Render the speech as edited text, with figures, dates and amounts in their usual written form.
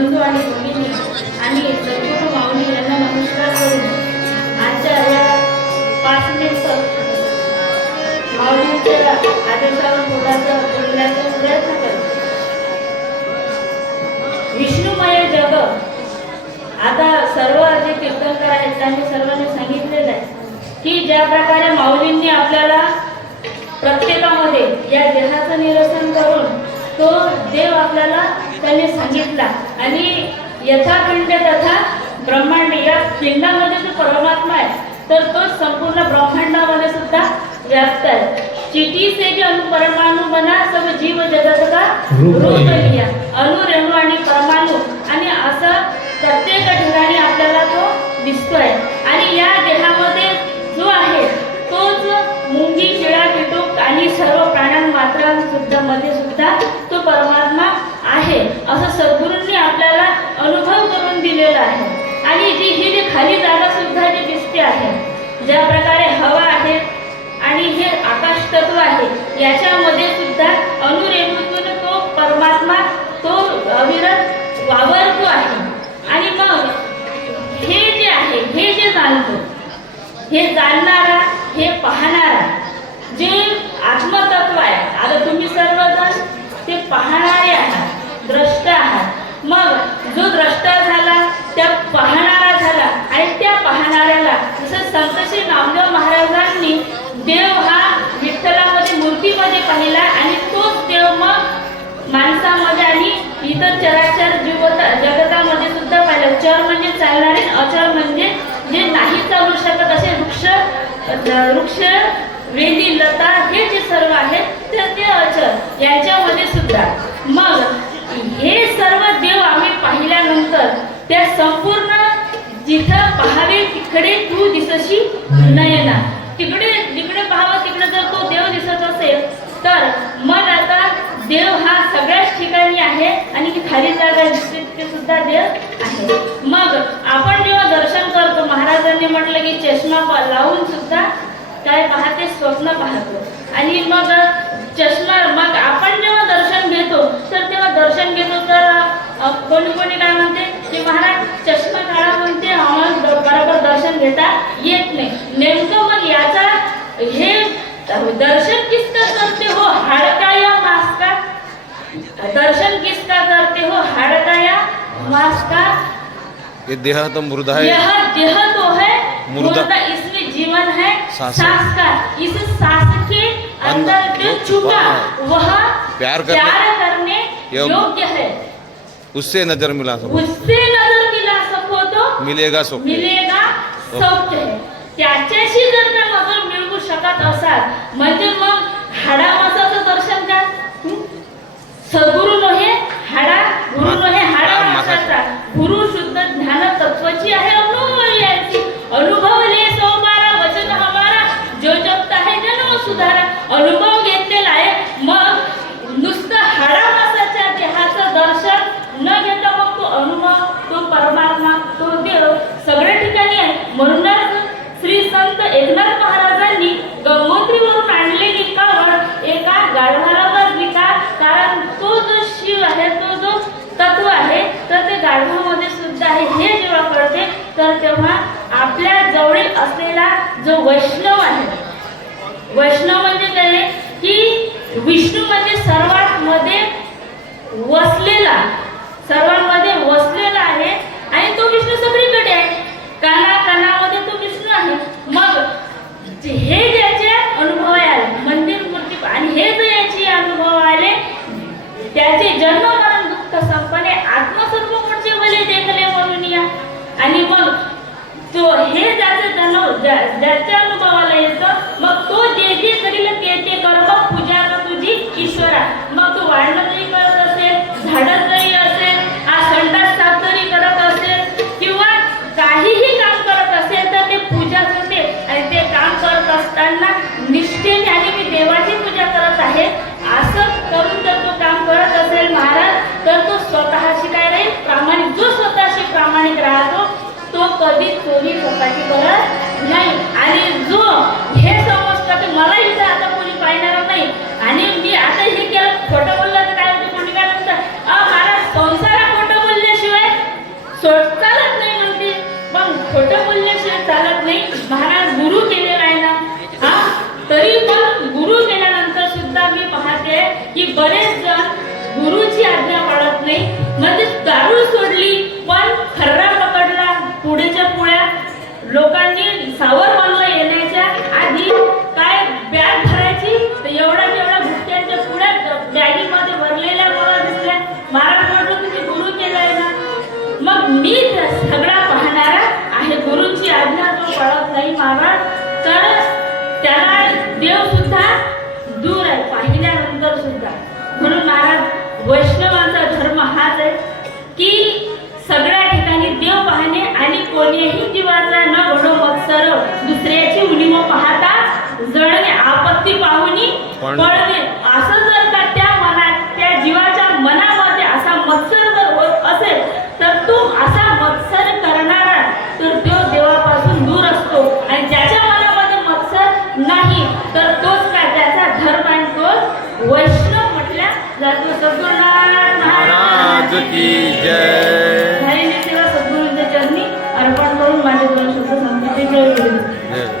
बंधू आणि भगिनी आणि सद्गुरू माऊली यांना नमस्कार करून आजच्या या 5 मिनिट माऊलींच्या आदेशावर थोडासा बोलण्याचा प्रयत्न करतो. विष्णुमय जग, आता सर्व जे कीर्तनकार आहेत त्यांनी सर्वांनी सांगितलेलं आहे की ज्या प्रकारे माऊलींनी आपल्याला प्रत्येकामध्ये या देहाचं निरसन करून तो देव आपल्याला त्यांनी सांगितला आणि यथा पिंड तथा ब्रह्मांड, या पिंडामध्ये जो परमात्मा आहे तर तो संपूर्ण ब्रह्मांडामध्ये सुद्धा व्याप्त आहे. चिटी से जो अणु परमाणु बना सब जीव जगत का रूप लिया. अणु रेणू आणि परमाणु आणि असं प्रत्येक ठिकाणी आपल्याला तो दिसतोय आणि या देहामध्ये जो आहे तोच मुंगी, शिळा, कीटक आणि सर्व प्राण्यांमात्रांसुद्धा मध्ये सुद्धा तो परमात्मा आहे असं सद्गुरूंनी आपल्याला अनुभव करून दिलेला आहे. आणि ही खाली जागा सुद्धा जी दिसते आहे, ज्या प्रकारे हवा आहे आणि हे आकाश तत्व आहे, याच्यामध्ये सुद्धा अणुरेणूतून तो परमात्मा तो अविरत वावरतो आहे. आणि मग हे जे आहे, हे जे जाणतो, हे जाणणारा, हे पाहणारा जे आत्मतत्व आहे, आता तुम्ही सर्वजण ते पाहणारे आहात, द्रष्टा आहात. मग जो द्रष्टा झाला, त्या पाहणारा झाला आणि त्या पाहणाऱ्याला जसं संत श्री नामदेव महाराजांनी देव हा विठ्ठलामध्ये मूर्तीमध्ये पाहिला आणि तोच देव मग माणसामध्ये आणि इतर चराचर जगतामध्ये सुद्धा पाहिला. चर म्हणजे चालणारे, अचर म्हणजे जे नाही चालू शकत असे वृक्ष, वेली, लता हे जे सर्व आहेत तर ते अचर यांच्यामध्ये सुद्धा. मग हे सर्व देव आम्ही पाहिल्यानंतर त्या संपूर्ण जिथं पाहावे तिकडे तू दिसशी नयना, जिकडे पाहावं तिकडे जर तो देव दिसत असेल तर मग आता देव हा सगळ्याच ठिकाणी आहे आणि ती खाली जागा दिसते ते सुद्धा देव आहे. मग आपण जेव्हा दर्शन करतो, महाराजांनी म्हटलं की चष्मा लावून सुद्धा काय पाहते, स्वप्न पाहतो. आणि मग चष्मा, मग आपण जेव्हा दर्शन घेतो तर तेव्हा दर्शन घेतो तर कोणी काय म्हणते की महाराज चष्मा काढा म्हणते, आम्हाला बरोबर दर्शन घेता येत नाही. नेमकं मग याचा हे दर्शन किसका करते हो, हाडका या मांस का? दर्शन किसका करते हो, हाडका या मांस का? ये देह तो मुर्दा है, यह देह तो है मुर्दा, इसमें जीवन है सांस का. इस सांस के अंदर जो छुपा वह प्यार करने योग्य है. उससे नजर मिला सको, उससे नजर मिला सको तो मिलेगा सौख्य है. त्याच्याशी जर का नजर मिळवू शकत असाल म्हणजे मग हाडा मासाचं दर्शन का? सद्गुरु नव्हे हाडा, गुरु नव्हे हाडा मासाचा. गुरु शुद्ध ज्ञान तत्वाची आहे अनुभवल्याची. अनुभवले सोमारा वचन हमारा, जो जगता है जन्म सुधारा. अनुभव घेतलेला आहे. मग नुसतं हाडा मासाच्या देहाचं दर्शन न घेता मग तो अनुभव, तो परमात्मा, तो देव सगळ्या ठिकाणी आहे. म्हणूनच श्री संत एकनाथ महाराजांनी गंगोत्रीवरून आणलेली कावड एका गाढवाला बसली का? कारण तो जो शिव आहे, तो जो तत्व आहे तर ते गाढवामध्ये सुद्धा आहे. हे जेव्हा कळते तर तेव्हा आपल्या जवळील असलेला जो वैष्णव आहे, वैष्णव म्हणजे काय की विष्णू म्हणजे सर्वात मध्ये वसलेला, सर्वांमध्ये वसलेला आहे आणि तो विष्णू सगळीकडे आहे. कानामध्ये तो विष्णू आहे. मग हे ज्याचे अनुभव आले, मंदिर मूर्ती आणि हे जे याचे अनुभव आले त्याचे जन्म मरण दुःख संपणे आत्मसर्व म्हणजे भले देखले म्हणून या. आणि मग तो हे ज्याच्या अनुभवाला येतं मग तो जे जे करील ते कर्म पूजा तुझी ईश्वरा. मग तो वाढणं जरी करत असेल, झाडत जरी असेल, संडास साफ जरी करत असेल किंवा काहीही काम करत असेल तर ते पूजा करते. आणि ते काम करत असताना निष्ठेने आणि मी देवाची पूजा करत आहे असं करून जर तो काम करत असेल महाराज तर तो स्वतःशी काय राहील, प्रामाणिक. जो स्वतःशी प्रामाणिक राहतो तो कधी चोरी स्वतःची करत नाही. आणि जो हे समजतं की मला इथं आता कोणी पाहणार नाही आणि मी आता हे केलं, खोटं बोललं मी सगळा पाहणारा आहे. गुरुंची आज्ञा जो पाळत नाही महाराज तर त्याला देव सुद्धा दूर आहे पाहिल्यानंतर सुद्धा. म्हणून महाराज वैष्णवांचा धर्म हाच आहे की सगळ्या ठिकाणी देव पाहणे आणि कोणीही जीवाचा न घडो मत्सर दुसऱ्याची उणीव पाहता जळणे आपत्ती पाहुनी पळणे. असं जर का त्या जीवाच्या मनामध्ये असा मत्सर जर होत असेल तर तो असा मत्सर करणारा तर तो देवापासून दूर असतो. आणि ज्याच्या मनामध्ये मत्सर नाही तर तोच काय त्याचा धर्म आणि तोच वैष्णव म्हटल्या जातो. सद्गुरुनाथ महाराज की जय. झालेली सेवा सद्गुरूंच्या चरणी अर्पण करून माझे दोन शब्द संपत्ती. जय.